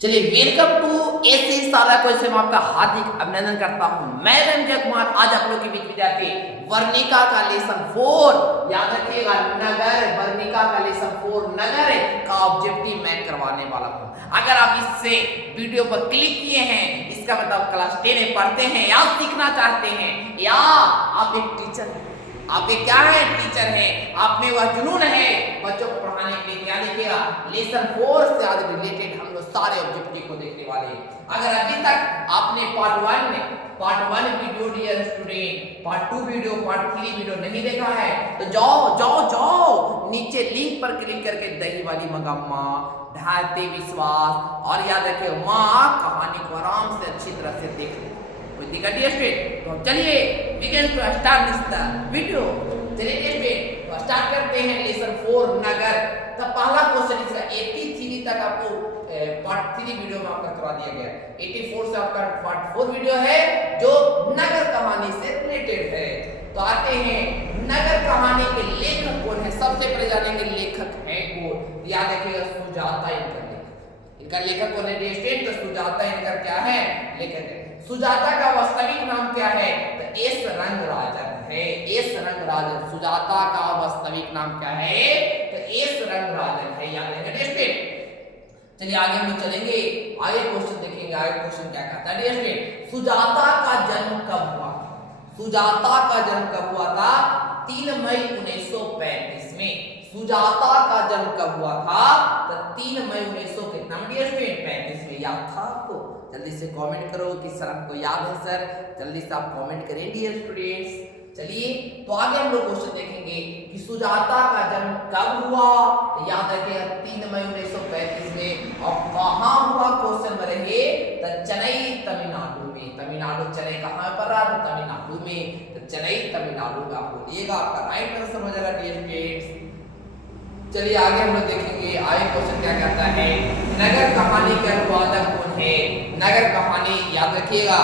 चलिए welcome to ऐसे सारा कोर्स में आपका हार्दिक अभिनंदन करता हूं। मैं रंजय कुमार आज आप लोग के बीच में जाके वर्णिका का लेसन 4 याद रखिएगा नगर, वर्णिका का लेसन 4 नगर का ऑब्जेक्टिव मैं करवाने वाला हूं। अगर आप इससे वीडियो पर क्लिक किए हैं इसका मतलब क्लास 10 में पढ़ते हैं या सीखना चाहते हैं या आप एक टीचर हैं, आप एक क्या है टीचर हैं, आप में वह जुनून है बच्चों को पढ़ाने के लिए। क्या देखिएगा लेसन 4 से आज रिलेटेड हम लोग सारे ऑब्जेक्टिव को देखने वाले हैं। अगर अभी तक आपने part 1 video dear student, part 2 video, part 3 video नहीं देखा है तो जाओ नीचे लिंक पर क्लिक करके दही वाली मगम्मा, ढाते विश्वास और याद रखिए माँ कहानी को आराम से अच्छी तरह से देख लो। कोई दिक्कत नहीं स्टूडेंट, तो चलिए begin to start this video. चलिए स्टूडेंट तो स्टार्ट करते हैं लेसन 4 नगर। तो पहला क्वेश्चन इसका 83 तक आपको पार्ट 3 वीडियो में आपका करवा दिया गया। 84 से आपका पार्ट 4 वीडियो है जो नगर कहानी से रिलेटेड है। तो आते हैं नगर कहानी के लेखक कौन है, सबसे पहले जानेंगे लेखक है कौन। याद रखिएगा सुजाता इनका लेखक कौन है स्टूडेंट, तो सुजाता इनका क्या है लेखक है। सुजाता का वास्तविक नाम क्या है, तो एस रंगराजन है, एस रंगराजन। सुजाता का वास्तविक नाम क्या है, तो एस रंगराजन है, याद रखिएगा स्टूडेंट। चलिए आगे हम लोग चलेंगे, आगे क्वेश्चन देखेंगे। आगे क्वेश्चन क्या कहता है स्टूडेंट, सुजाता का जन्म कब हुआ था? सुजाता का जन्म कब हुआ था? 3 मई 1935 में। सुजाता का जन्म कब हुआ था, तो 3 मई 1935 में। याद था आपको? जल्दी से कमेंट करो कि सर आपको याद है सर, जल्दी से आप कमेंट करें डियर स्टूडेंट्स। चलिए तो आगे हम लोग क्वेश्चन देखेंगे कि सुजाता का जन्म कब हुआ, तो याद रखिएगा 3 मई 1935 में। और कहां हुआ क्वेश्चन में रहे, तो चेन्नई तमिलनाडु में। तमिलनाडु चेन्नई कहां पर रहा, तो तमिलनाडु में। तो चेन्नई तमिलनाडु का बोलिएगा आपका राइट आंसर हो जाएगा डियर स्टूडेंट्स। चलिए आगे हम लोग देखेंगे, आगे क्वेश्चन क्या कहता है, नगर कहानी के अनुवादक कौन है? नगर कहानी याद रखिएगा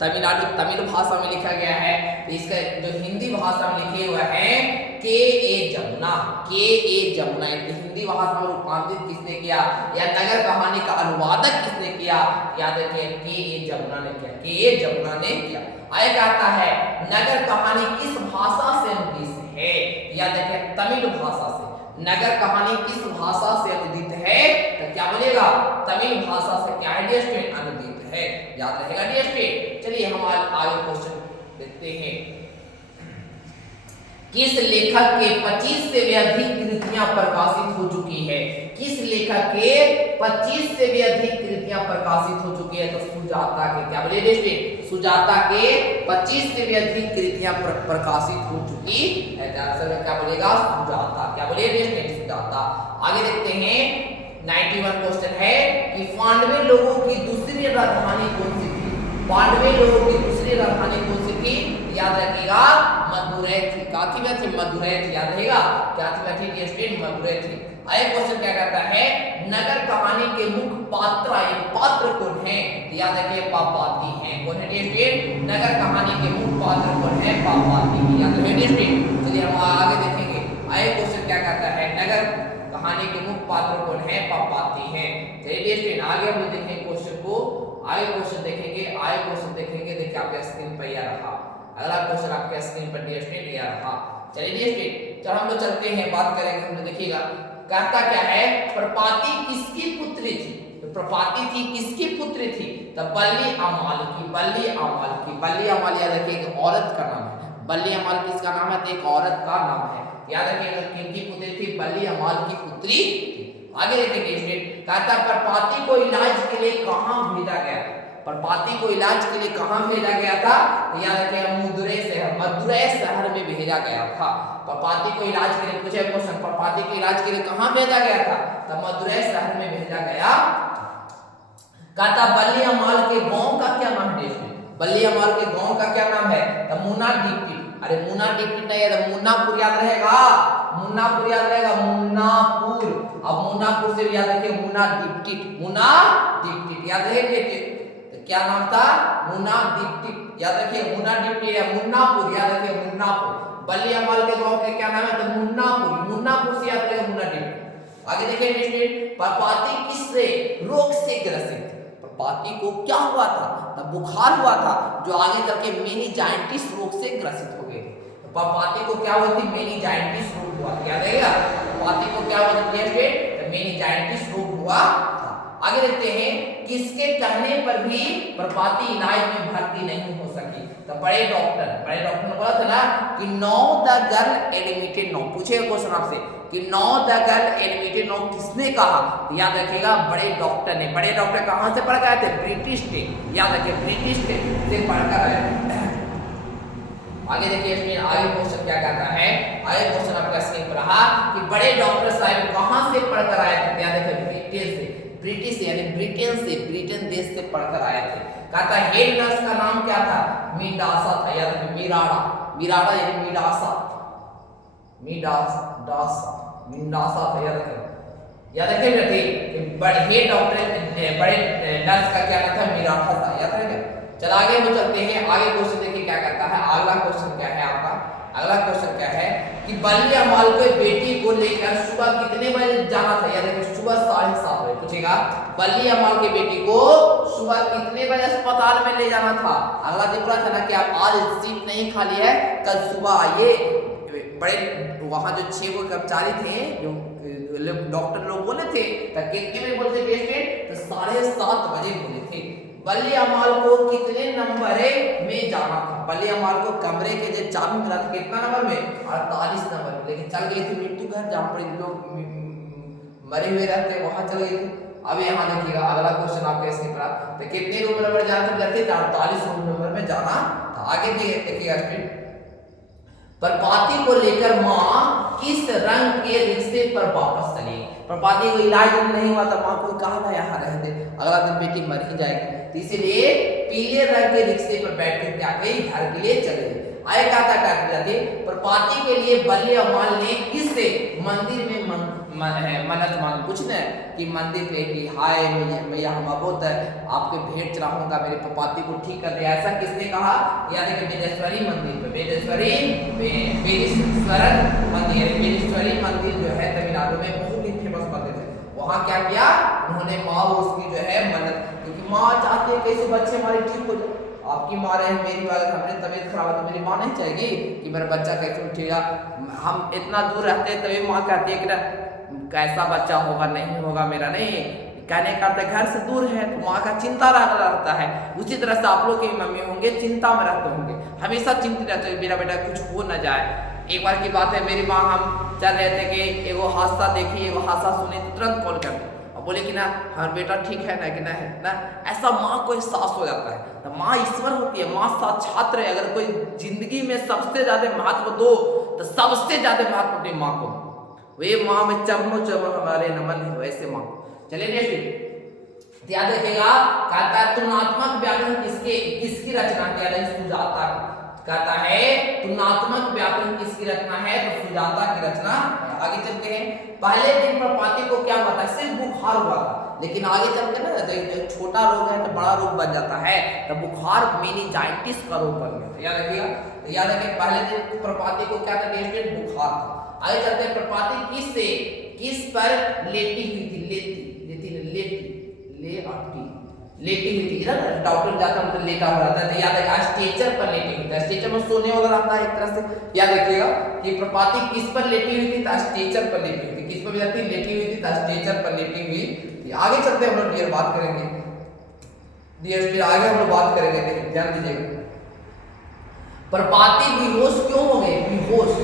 तमिल भाषा में लिखा गया है, तो इसका जो हिंदी भाषा में लिखे हुए हैं के ए जमुना। हिंदी भाषा में रूपांतरित किसने किया, या नगर कहानी का अनुवादक किसने किया? याद रखिए के ए जमुना ने किया, के ए जमुना ने किया। आगे कहता है नगर कहानी किस भाषा से अनुदित है? याद रखिए तमिल भाषा से। नगर कहानी किस भाषा से अनुदित है, तो क्या बोलेगा तमिल भाषा से क्या है डियर स्टूडेंट, अनुदित है, याद रहेगा डियर स्टूडेंट। चलिए हम आगे क्वेश्चन देखते हैं, किस लेखक के 25 से भी अधिक कृतियां प्रकाशित हो चुकी है? किस लेखक के 25 से भी अधिक कृतियां प्रकाशित हो चुकी है, तो सुजाता के। क्या बोले स्टूडेंट, सुजाता के 25 से भी अधिक कृतियां प्रकाशित हो चुकी है, तो आंसर में क्या बोलेगा सुजाता। क्या बोले स्टूडेंट, सुजाता। आगे देखते हैं 91 क्वेश्चन है कि पांडवे लोगों की दूसरी राजधानी कौन सी थी? पांडवे लोगों की दूसरी राजधानी कौन सी थी? याद रखिएगा मदुरै थी। काथी में थी? मदुरै थी, याद रहेगा क्या थी डियर स्टूडेंट, मदुरै थी। आगे क्वेश्चन क्या कहता है, नगर कहानी के मुख्य पात्र कौन है? याद रखिए पापाती हैं। कौन है डियर स्टूडेंट, नगर कहानी के मुख्य पात्र कौन है? पापाती, याद रखिए डियर स्टूडेंट। चलिए हम आगे देखेंगे, आगे क्वेश्चन क्या कहता है, नगर कहानी के मुख्य पात्र कौन है? पापाती हैं। चलिए डियर स्टूडेंट आगे हम देखेंगे क्वेश्चन को, आगे क्वेश्चन देखेंगे, देखिए आपके स्क्रीन पर यह रहा अगला क्वेश्चन, आपके स्क्रीन पर डियर स्टूडेंट यह रहा। चलिए डियर स्टूडेंट चलो हम लोग चलते हैं, बात करेंगे हम लोग। देखिएगा कहता क्या है, प्रपाति किसकी पुत्री थी? तो प्रपाति थी किसकी पुत्री थी? तो बल्ली अमाल की। बल्ली अमाल याद रखिए एक औरत का नाम है। बल्ली अमाल किसका नाम है, तो एक औरत का नाम है, याद रखिएगा किनकी पुत्री थी? बल्ली अमाल की पुत्री थी। आगे देखेंगे स्टूडेंट, कहता प्रपाति को इलाज के लिए कहां भेजा गया? प्रपाति को इलाज के लिए कहां भेजा गया था? तो याद रखिएगा मदुरै शहर में भेजा गया था। प्रपाति को इलाज के लिए पूछे क्वेश्चन, प्रपाति के इलाज के लिए कहां भेजा गया था? तो मदुरै शहर में भेजा गया। कहता बल्ली अमाल के गांव का क्या नाम है? बल्ली अमाल के गांव का क्या नाम है? तो मुन्ना डिप्टी। अरे मुन्ना डिप्टी नहीं है, मुन्नापुर याद रहेगा, मुन्नापुर याद रहेगा, मुन्नापुर। अब मुन्नापुर से भी याद रखिए मुन्ना डिप्टी याद रखिए। क्या नाम था? मुन्ना डिप्टी, याद रखिए मुन्ना डिप्टी या मुन्नापुर, याद रखिए मुन्नापुर। बल्ली अमाल के गांव के क्या नाम है? तो मुन्नापुर से याद रखिए मुन्ना डिप्टी। आगे देखिए प्रपाति किससे रोग से ग्रसित थी। प्रपाति को क्या हुआ था? तब बुखार हुआ था, जो आगे चल के मेनिंजाइटिस रोग से ग्रसित हो गए। प्रपाति को क्या हुई थी? मेनिंजाइटिस रोग हुआ था, याद रहेगा। प्रपाति को क्या हुआ था? मेनिंजाइटिस रोग हुआ था। आगे देखते हैं, किसके कहने पर भी प्रपाति इलाज में भर्ती नहीं हो सकी? तो बड़े डॉक्टर ने बोला था ना कि no the girl admitted no. पूछेगा क्वेश्चन आपसे कि no the girl admitted no किसने कहा? तो याद रखिएगा बड़े डॉक्टर ने। बड़े डॉक्टर कहां से पढ़कर आए थे? ब्रिटिश थे, याद रखिए ब्रिटिश थे से पढ़कर आए थे। आगे देखिए इसमें आगे क्वेश्चन क्या कहता है। आगे क्वेश्चन आपका स्क्रीन पर रहा कि बड़े डॉक्टर साहब कहां से पढ़कर आए थे? याद रखिए ब्रिटेन से, ब्रिटिश यानी ब्रिटेन से, ब्रिटेन देश से पढ़कर आए थे। कहता है हेड नर्स का नाम क्या था? मीडासा था, याद रखिए मिराडा यानी मिडासा था, याद रखिए बेटे। बड़े डॉक्टर बड़े नर्स का क्या नाम था? मिराडा था, याद रखिए। चलो आगे हम चलते हैं। आगे क्वेश्चन देखिए क्या कहता है। अगला क्वेश्चन क्या है आपका? अगला क्वेश्चन क्या है कि बल्ली अमाल के बेटी को लेकर सुबह कितने बजे जाना था? याद रखिए सुबह 7:30 बजे। पूछेगा बल्ली अमाल के बेटी को सुबह कितने बजे अस्पताल में ले जाना था? अगला दिन बोला था ना कि आप आज सीट नहीं खाली है, कल सुबह आइए। बड़े वहां जो 6 कर्मचारी थे, जो डॉक्टर लोग बोले थे, तो कितने बजे बोले थे पेशेंट? तो 7:30 बजे बोले थे। बल्ली अमाल को कितने नंबर में जाना था? बल्ली अमाल को कमरे के जो चाबी मिला था कितना नंबर में? 48 नंबर में। लेकिन चल गई थी मृत्यु घर, जहाँ पर लोग मरे हुए रहते वहां चल गई थी। अब यहाँ देखिएगा अगला क्वेश्चन आपके इसके पर, तो कितने रूम नंबर जाना था? 48 रूम नंबर में जाना था। आगे देखिएगा इसमें, प्रपाति को लेकर माँ किस रंग के रिक्शे पर वापस चली? प्रपाति को इलाज नहीं हुआ था, माँ को कहा था यहाँ रह दे, अगला दिन बेटी मर ही जाएगी, तो इसीलिए पीले रंग के रिक्शे पर बैठ कर क्या गई? घर के लिए चली गई। आए कहता जाती प्रपाति के लिए बल्ली अमाल ने किससे मंदिर में मन्नत मांगी? कुछ न कि मंदिर पे कि हाय मैया हम बहुत आपके भेंट चढ़ाऊंगा, मेरे प्रपाति को ठीक कर दे, ऐसा किसने कहा? याद है कि बेदेश्वरी मंदिर पे, बेदेश्वरी मंदिर जो है तमिलनाडु में बहुत ही फेमस मंदिर है। वहाँ क्या किया उन्होंने? माँ उसकी जो है मन्नत, क्योंकि माँ चाहती है कैसे बच्चे हमारे ठीक हो जाए। आपकी माँ रहे, मेरी वाले हमारी तबीयत खराब है तो मेरी माँ नहीं चाहेगी कि मेरा बच्चा कैसे उठेगा? हम इतना दूर रहते हैं तभी माँ कहती है कि ना कैसा बच्चा होगा, नहीं होगा मेरा, नहीं कहने का घर से दूर है तो माँ का चिंता रहता है। उसी तरह से आप लोग की मम्मी होंगे चिंता में रहते होंगे, हमेशा चिंतित रहते हैं मेरा बेटा कुछ हो न जाए। एक बार की बात है, मेरी माँ हम चल रहे थे कि एगो हादसा देखी, एगो हादसा सुनी तो तुरंत कॉल कर और बोले कि ना हमारा बेटा ठीक है ना, कि ना है ना, ऐसा माँ को एहसास हो जाता है। तो माँ ईश्वर होती है, माँ साक्षात है। अगर कोई जिंदगी में सबसे ज्यादा महत्व दो तो सबसे ज्यादा महत्व अपनी माँ को। वे माँ में चरणों चरण हमारे नमन है, वैसे माँ। चलिए नेक्स्ट याद रखिएगा, कहता है तुलनात्मक व्याकरण किसकी रचना किया? सुजाता। कहता है तुलनात्मक व्याकरण किसकी रचना है? तो सुजाता की रचना। आगे चलते हैं, पहले दिन प्रपाति को क्या हुआ था? सिर्फ बुखार हुआ था, लेकिन आगे चल के ना तो छोटा रोग है तो बड़ा रोग बन जाता है, तो बुखार मेनिंजाइटिस का रोग बन गया। याद रखिएगा, तो याद रखिए पहले दिन प्रपाति को क्या था? बुखार था। आगे चलते हैं, प्रपाति किस पर लेटी हुई थी? लेटी हुई थी ना, डॉक्टर जाता मतलब लेटा हुआ रहता है, तो याद रखिएगा स्ट्रेचर पर लेटी हुई थी। स्ट्रेचर में सोने वाला रहता है एक तरह से। याद रखिएगा कि प्रपाति किस पर लेटी हुई थी? स्ट्रेचर पर लेटी हुई थी। किस पर जाती? लेटी हुई थी, स्ट्रेचर पर लेटी हुई थी। आगे चलते हम लोग डियर बात करेंगे, डियर फिर आगे हम लोग बात करेंगे। देखिए ध्यान दीजिएगा, प्रपाति बेहोश क्यों हो गए? बेहोश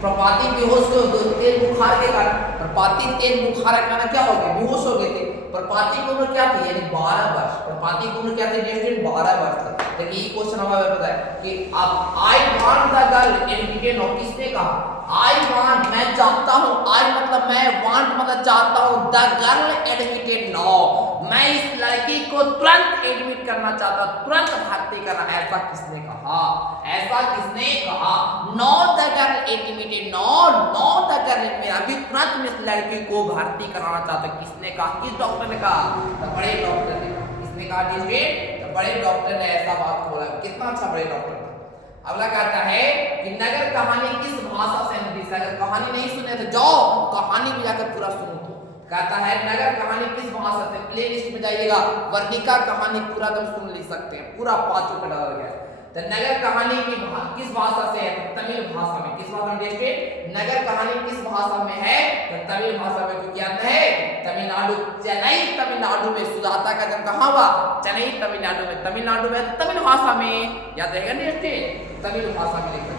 प्रपाति बेहोश क्यों? तेज बुखार के कारण। प्रपाति तेज बुखार के कारण क्या हो गए? बेहोश हो गए थे। प्रपाति की उम्र क्या थी? यानी 12 वर्ष। प्रपाति की उम्र क्या थी? 12 वर्ष था। देखिए ये क्वेश्चन हमें पता है कि अब I want the girl admitted no किसने कहा? आई वांट मैं चाहता हूँ, आई मतलब मैं, वांट मतलब चाहता हूँ, द गर्ल एडमिटेड नो मैं इस लड़की को तुरंत एडमिट करना चाहता, तुरंत भर्ती करना। ऐसा किसने कहा? ऐसा किसने कहा? No the girl admitted no the girl मैं अभी तुरंत में इस लड़की को भर्ती कराना चाहता। किसने कहा? किस डॉक्टर ने कहा? तो बड़े डॉक्टर ने। किसने कहा? तो बड़े डॉक्टर ने ऐसा बात बोला। कितना अच्छा बड़े डॉक्टर। अगला कहता है कि नगर कहानी किस भाषा से निबद्ध है? अगर कहानी नहीं सुने तो जाओ कहानी भी जाकर पूरा सुनो। तो कहता है नगर कहानी किस भाषा से, प्ले लिस्ट में जाइएगा, वर्णिका कहानी पूरा तुम सुन लिख सकते हैं, पूरा 5 का डाला गया है। तो नगर कहानी की किस भाषा से है, तो तमिल भाषा में। किस भाषा में देखिए, नगर कहानी किस भाषा में है, तो तमिल भाषा में। क्योंकि आता है तमिलनाडु, चेन्नई तमिलनाडु में सुजाता का जन्म कहाँ हुआ, चेन्नई तमिलनाडु में। तमिलनाडु में तमिल भाषा में, याद रहेगा नहीं, तमिल भाषा में लिखा।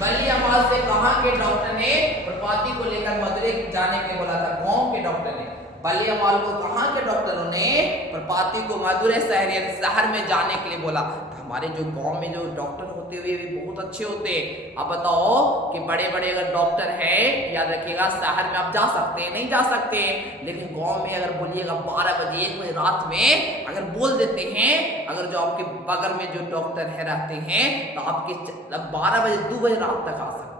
बल्लीअम्माल से कहाँ के डॉक्टर ने प्रपाति को लेकर मदुरै जाने के लिए बोला था, गांव के डॉक्टर ने। बल्लीअम्माल को कहाँ के डॉक्टरों ने प्रपाति को मदुरै शहर में जाने के लिए बोला। हमारे जो गांव में जो डॉक्टर होते हुए भी बहुत अच्छे होते हैं। अब बताओ कि बड़े बड़े अगर डॉक्टर हैं, याद रखिएगा, शहर में आप जा सकते हैं, नहीं जा सकते, लेकिन गांव में अगर बोलिएगा 12 बजे 1 बजे रात में अगर बोल देते हैं, अगर जो आपके बगल में जो डॉक्टर है रहते हैं, तो आपके 12 बजे 2 बजे रात तक आ सकते हैं।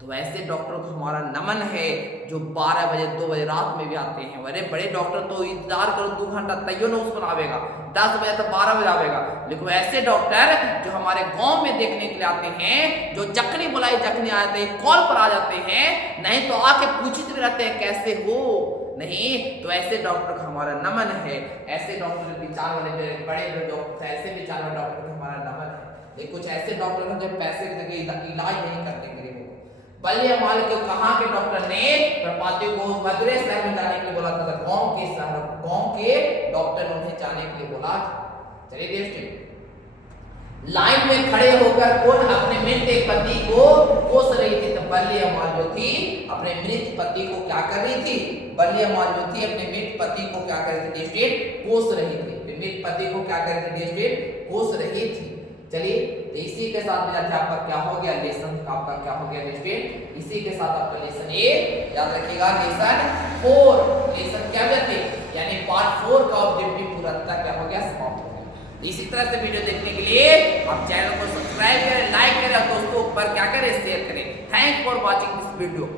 तो ऐसे डॉक्टरों को हमारा नमन है जो 12 बजे 2 बजे रात में भी आते हैं। अरे बड़े डॉक्टर तो इंतजार करो 2 घंटा तैयो ना उसको आवेगा, 10 बजे तो 12 बजे आवेगा। लेकिन ऐसे डॉक्टर जो हमारे गांव में देखने के लिए आते हैं, जो जखनी बुलाई जखनी आते हैं, कॉल पर आ जाते हैं, नहीं तो आके पूछते भी रहते हैं कैसे हो, नहीं तो ऐसे डॉक्टर का हमारा नमन है। ऐसे डॉक्टर विचार वाले बड़े डॉक्टर, ऐसे विचार वाले डॉक्टर का हमारा नमन है। लेकिन कुछ ऐसे डॉक्टर हैं जो पैसे की जगह इलाज नहीं करते गरीबों को। बल्लीअम्माल को कहाँ के डॉक्टर ने प्रपाति को मदुरै शहर में जाने के लिए बोला था, गांव के डॉक्टर उन्हें जाने के लिए बोला। चलिए देखिए, लाइन में खड़े होकर कौन अपने मृत पति को कोस रही थी, तो बल्लीअम्माल जो थी अपने मृत पति को क्या कर रही थी, बल्लीअम्माल जो थी अपने मृत पति को क्या कर रही थी, कोस रही थी। मृत पति को क्या कर रही थी, कोस रही थी। चलिए तो इसी के साथ विद्यार्थी आपका क्या हो गया, लेसन आपका क्या हो गया स्टूडेंट, इसी के साथ आपका लेसन 1 याद रखिएगा, लेसन 4 लेसन क्या कहते हैं, यानी पार्ट 4 का ऑब्जेक्टिव पूर्णतः क्या हो गया, समाप्त हो गया। इसी तरह से वीडियो देखने के लिए आप चैनल को सब्सक्राइब करें, लाइक करें और दोस्तों पर क्या करें, शेयर करें। Thanks for watching this video.